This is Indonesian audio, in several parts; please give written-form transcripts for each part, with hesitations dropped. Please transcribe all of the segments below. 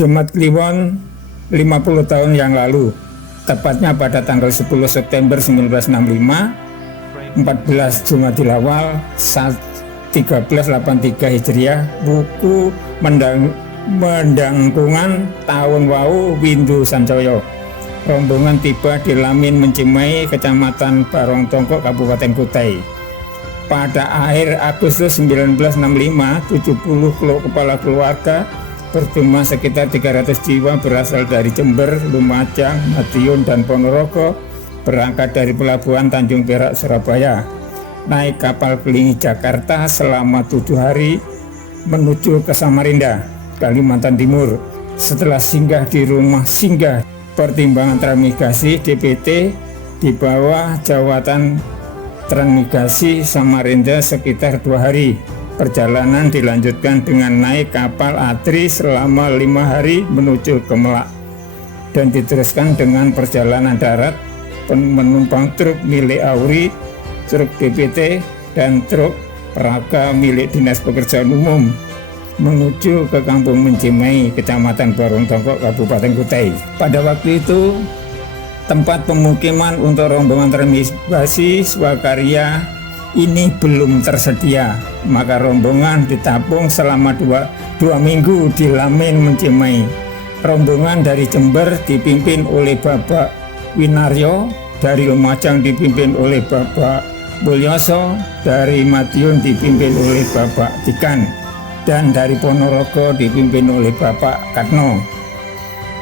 Jumat Kliwon 50 tahun yang lalu, tepatnya pada tanggal 10 September 1965, 14 Jumadil Awal 1383 Hijriah, buku mendangkungan tahun wau Windu Sancoyo. Rombongan tiba di Lamin Mencimai, Kecamatan Barongtongko, Kabupaten Kutai. Pada akhir Agustus 1965, 70 kepala keluarga berjumlah sekitar 300 jiwa berasal dari Jember, Lumajang, Madiun, dan Ponorogo berangkat dari Pelabuhan Tanjung Perak, Surabaya. Naik kapal Kelingi Jakarta selama 7 hari menuju ke Samarinda, Kalimantan Timur. Setelah singgah di rumah singgah Pertimbangan Transmigrasi DPT di bawah jawatan Transmigrasi Samarinda sekitar 2 hari. Perjalanan dilanjutkan dengan naik kapal ATRI selama 5 hari menuju ke Melak, dan diteruskan dengan perjalanan darat menumpang truk milik AURI, truk DPT, dan truk peraga milik Dinas Pekerjaan Umum menuju ke Kampung Mencimai, Kecamatan Barongtongko, Kabupaten Kutai. Pada waktu itu tempat pemukiman untuk rombongan transmigrasi swakarya ini belum tersedia, maka rombongan ditapung selama dua minggu di Lamin Mencimai. Rombongan dari Jember dipimpin oleh Bapak Winaryo, dari Lumajang dipimpin oleh Bapak Mulyoso, dari Madiun dipimpin oleh Bapak Tikan, dan dari Ponorogo dipimpin oleh Bapak Katno.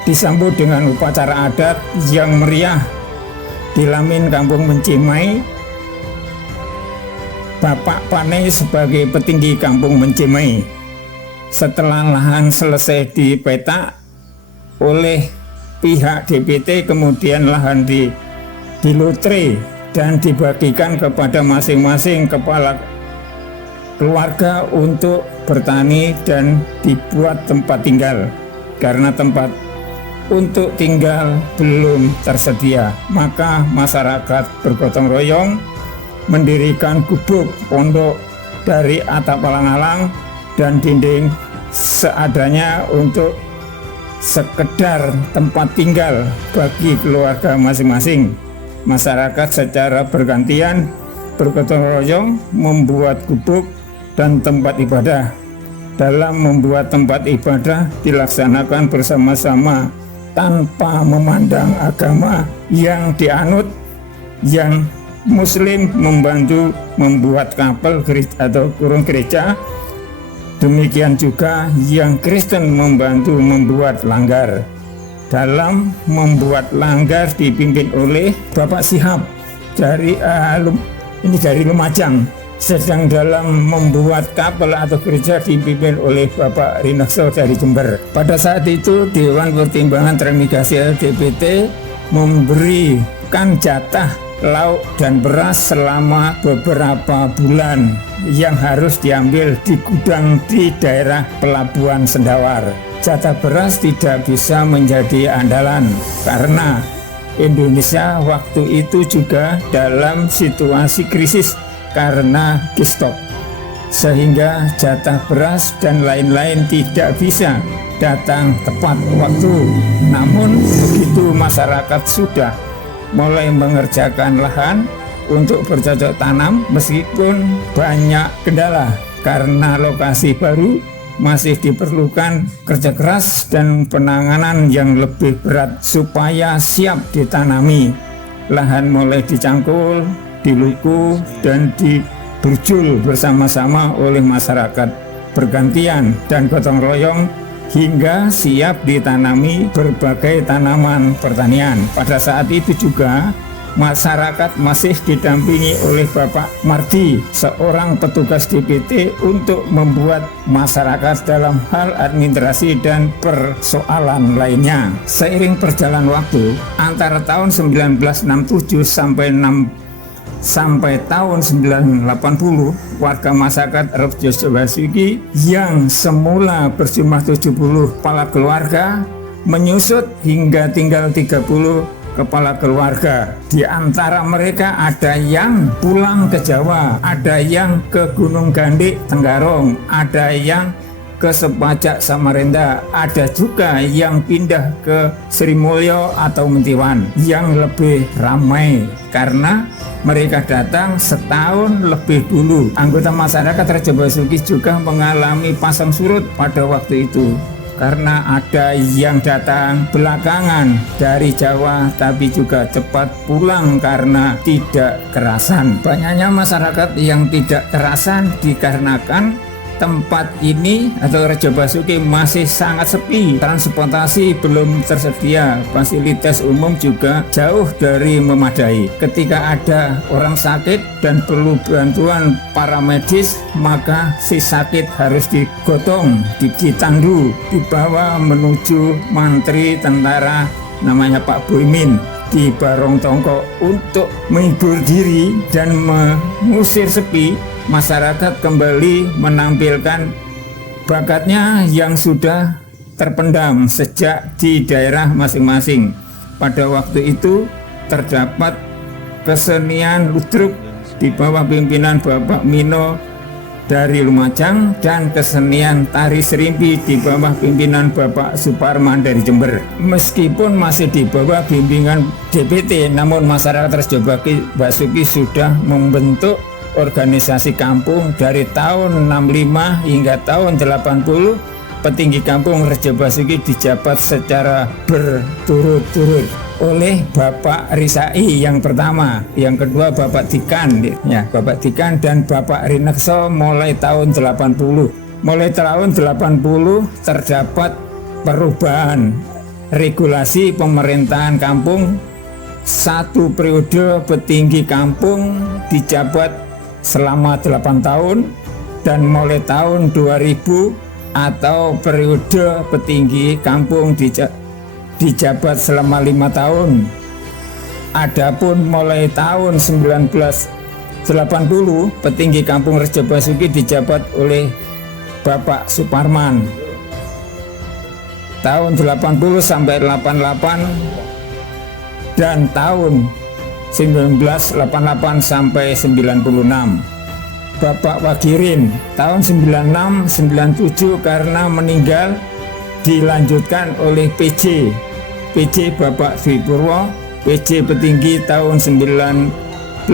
Disambut dengan upacara adat yang meriah di Lamin Kampung Mencimai. Bapak Pane sebagai petinggi Kampung Mencimai. Setelah lahan selesai dipetak oleh pihak DPT, kemudian lahan dilotre dan dibagikan kepada masing-masing kepala keluarga untuk bertani dan dibuat tempat tinggal. Karena tempat untuk tinggal belum tersedia, maka masyarakat bergotong royong mendirikan gubuk pondok dari atap alang-alang dan dinding seadanya untuk sekedar tempat tinggal bagi keluarga masing-masing. Masyarakat secara bergantian bergotong royong membuat gubuk dan tempat ibadah. Dalam membuat tempat ibadah dilaksanakan bersama-sama tanpa memandang agama yang dianut. Yang Muslim membantu membuat kapel gereja atau kurung gereja, demikian juga yang Kristen membantu membuat langgar. Dalam membuat langgar dipimpin oleh Bapak Sihab dari Lumajang, sedang dalam membuat kapel atau gereja dipimpin oleh Bapak Rinakso dari Jember. Pada saat itu Dewan Pertimbangan Transmigrasi DPT memberikan jatah lauk dan beras selama beberapa bulan yang harus diambil di gudang di daerah Pelabuhan Sendawar. Jatah beras tidak bisa menjadi andalan karena Indonesia waktu itu juga dalam situasi krisis karena distok, sehingga jatah beras dan lain-lain tidak bisa datang tepat waktu. Namun begitu masyarakat sudah mulai mengerjakan lahan untuk bercocok tanam, meskipun banyak kendala karena lokasi baru, masih diperlukan kerja keras dan penanganan yang lebih berat supaya siap ditanami. Lahan mulai dicangkul, diluku, dan diberjul bersama-sama oleh masyarakat bergantian dan gotong royong hingga siap ditanami berbagai tanaman pertanian. Pada saat itu juga masyarakat masih didampingi oleh Bapak Mardi, seorang petugas DPT, untuk membuat masyarakat dalam hal administrasi dan persoalan lainnya. Seiring berjalan waktu, antara tahun 1967 sampai tahun 1980, warga masyarakat Rejo Basuki yang semula berjumlah 70 kepala keluarga menyusut hingga tinggal 30 kepala keluarga. Di antara mereka ada yang pulang ke Jawa, ada yang ke Gunung Gandik, Tenggarong, ada yang ke Sepajak Samarinda, ada juga yang pindah ke Sri Mulyo atau Mentiwan yang lebih ramai karena mereka datang setahun lebih dulu. Anggota masyarakat Raja Basuki juga mengalami pasang surut pada waktu itu karena ada yang datang belakangan dari Jawa tapi juga cepat pulang karena tidak kerasan. Banyaknya masyarakat yang tidak kerasan dikarenakan tempat ini atau Raja Basuki masih sangat sepi, transportasi belum tersedia, fasilitas umum juga jauh dari memadai. Ketika ada orang sakit dan perlu bantuan para medis, maka si sakit harus digotong, ditandu, dibawa menuju mantri tentara namanya Pak Boimin di Barong Tongko untuk menghibur diri dan mengusir sepi. Masyarakat kembali menampilkan bakatnya yang sudah terpendam sejak di daerah masing-masing. Pada waktu itu terdapat kesenian ludruk di bawah pimpinan Bapak Mino dari Lumajang dan kesenian tari serimpi di bawah pimpinan Bapak Suparman dari Jember. Meskipun masih di bawah bimbingan DPT, namun masyarakat Raja Basuki sudah membentuk organisasi kampung dari tahun 65 hingga tahun 80. Petinggi kampung Raja Basuki dijabat secara berturut-turut oleh Bapak Risai yang pertama, yang kedua Bapak Dikan, ya Bapak Dikan dan Bapak Rinekso mulai tahun 80. Mulai tahun 80 terdapat perubahan regulasi pemerintahan kampung. Satu periode petinggi kampung dijabat selama 8 tahun dan mulai tahun 2000 atau periode petinggi kampung dijabat selama 5 tahun. Adapun mulai tahun 1980 petinggi kampung Raja Basuki dijabat oleh Bapak Suparman. Tahun 80 sampai 88 dan tahun 1988 sampai 96 Bapak Wagirin. Tahun 96-97 karena meninggal dilanjutkan oleh PJ Bapak Dwi Purwo, PJ petinggi tahun 1997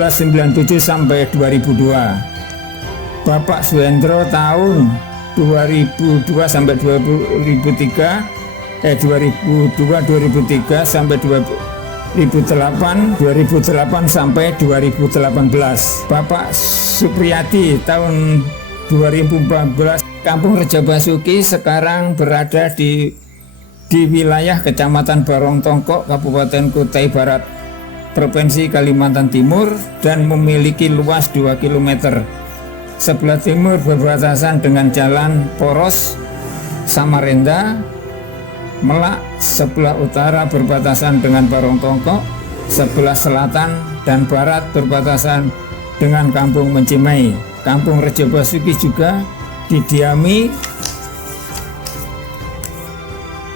sampai 2002. Bapak Suhendro tahun 2002 sampai 2003 2002-2003 sampai 2008 sampai 2018. Bapak Supriyadi tahun 2014. Kampung Raja Basuki sekarang berada di wilayah Kecamatan Barong Tongko, Kabupaten Kutai Barat, Provinsi Kalimantan Timur dan memiliki luas 2 km. Sebelah timur berbatasan dengan Jalan Poros Samarinda, Melak. Sebelah utara berbatasan dengan Barong Tongko, sebelah selatan dan barat berbatasan dengan Kampung Mencimai. Kampung Raja Basuki juga didiami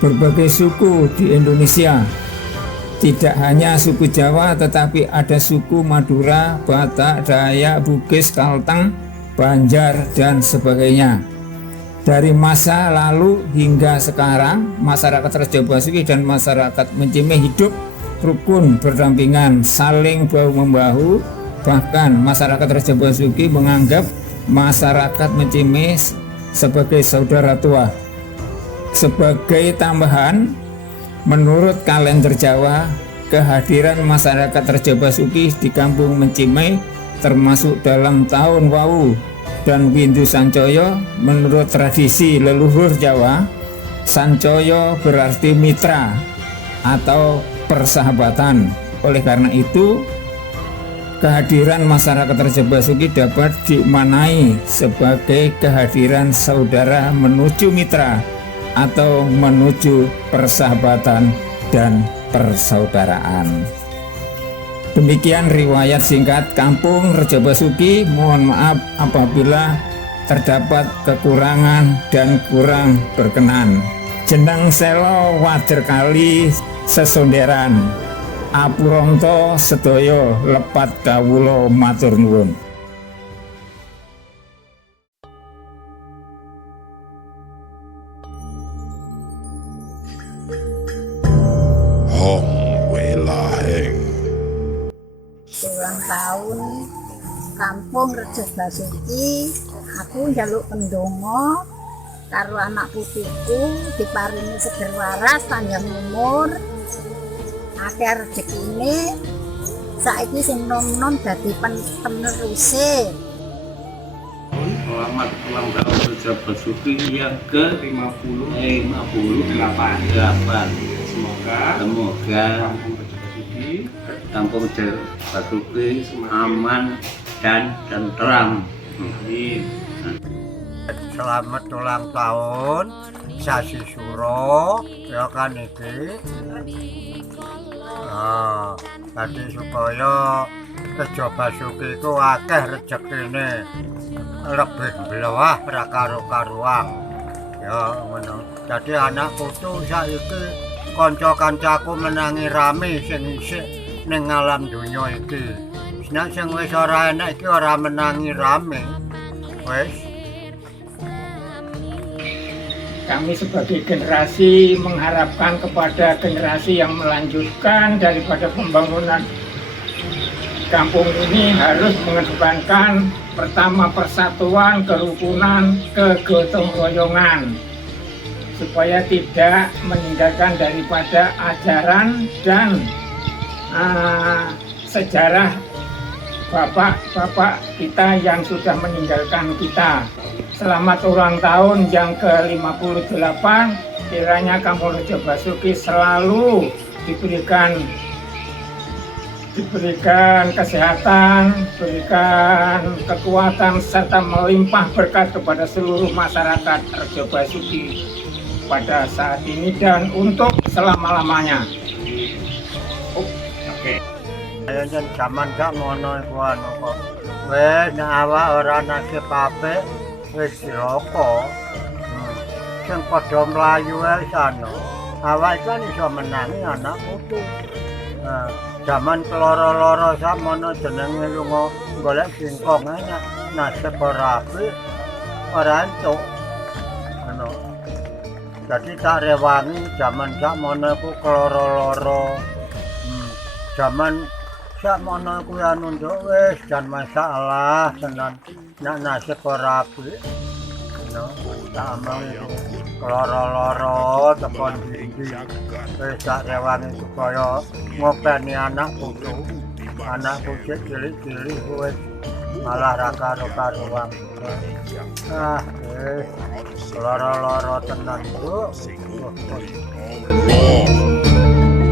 berbagai suku di Indonesia. Tidak hanya suku Jawa tetapi ada suku Madura, Batak, Dayak, Bugis, Kalteng, Banjar dan sebagainya. Dari masa lalu hingga sekarang, masyarakat Raja Basuki dan masyarakat Mencimai hidup rukun, berdampingan, saling bahu-membahu. Bahkan masyarakat Raja Basuki menganggap masyarakat Mencimai sebagai saudara tua. Sebagai tambahan, menurut kalender Jawa, kehadiran masyarakat Raja Basuki di Kampung Mencimai termasuk dalam tahun Wau dan Windu Sancoyo. Menurut tradisi leluhur Jawa, Sancoyo berarti mitra atau persahabatan. Oleh karena itu, kehadiran masyarakat Raja Basuki dapat dimaknai sebagai kehadiran saudara menuju mitra atau menuju persahabatan dan persaudaraan. Demikian riwayat singkat Kampung Raja Basuki. Mohon maaf apabila terdapat kekurangan dan kurang berkenan. Jeneng selo wader kali sesonderan. Apuronto sedoyo lepat kawula matur nuwun. Hong Welaheng. Ulang tahun kampung Rejo Basuki, aku njaluk pendonga karo anak putihku diparingi seger waras, panjang umur, akeh rezekine, saiki sing nom-nom dadi peneruse. Selamat ulang tahun Rejo Basuki yang ke-58. Semoga Kampung Rejo Basuki aman dan tentram. Amin. Selamat ulang tahun Sasi Suro ya kan iki. Tadi supaya Rejo Basuki itu akeh rezekine, lebih blewah ra karo-karuan. Ya ngono. Dadi anak putu saiki kanca-kancaku menangi rame sing isih ning alam donya iki. Nek sing wis ora enak iki ora menangi rame. Wis Kami sebagai generasi mengharapkan kepada generasi yang melanjutkan daripada pembangunan kampung ini harus mengedepankan pertama persatuan, kerukunan, kegotong royongan supaya tidak meninggalkan daripada ajaran dan sejarah bapak-bapak kita yang sudah meninggalkan kita. Selamat ulang tahun yang ke-58, kiranya Kampung Rejo Basuki selalu diberikan kesehatan, berikan kekuatan serta melimpah berkat kepada seluruh masyarakat Rejo Basuki pada saat ini dan untuk selama-lamanya. Ayo zaman gak ngono iku anu kok. Wis nek awak ora nasib apik wis cilaka. Sing padha mlayu wae sana. Awak kan iso menangi anak putu. Zaman keloro-loro sakmono jenenge lunga golek singkong enak. Nasib ora apik ora entuk. Ngono. Jadi tak rewangi zaman sakmono ku keloro-loro. Zaman sakmono kuwi anu nduk wis jan masalah tenan nek nasib ora apik no samang loro-loro tekan ndi wis tak rewangi supaya ngopeni anak putu cilik-cilik wis malah ra karo-karuan loro-loro tenan nduk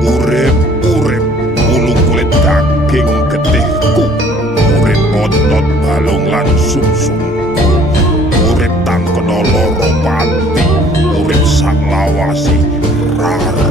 Urip bulu kulit daging getihku, urip otot balung lan sumsumku, urip tangkena loro pati, urip sak lawasi rara.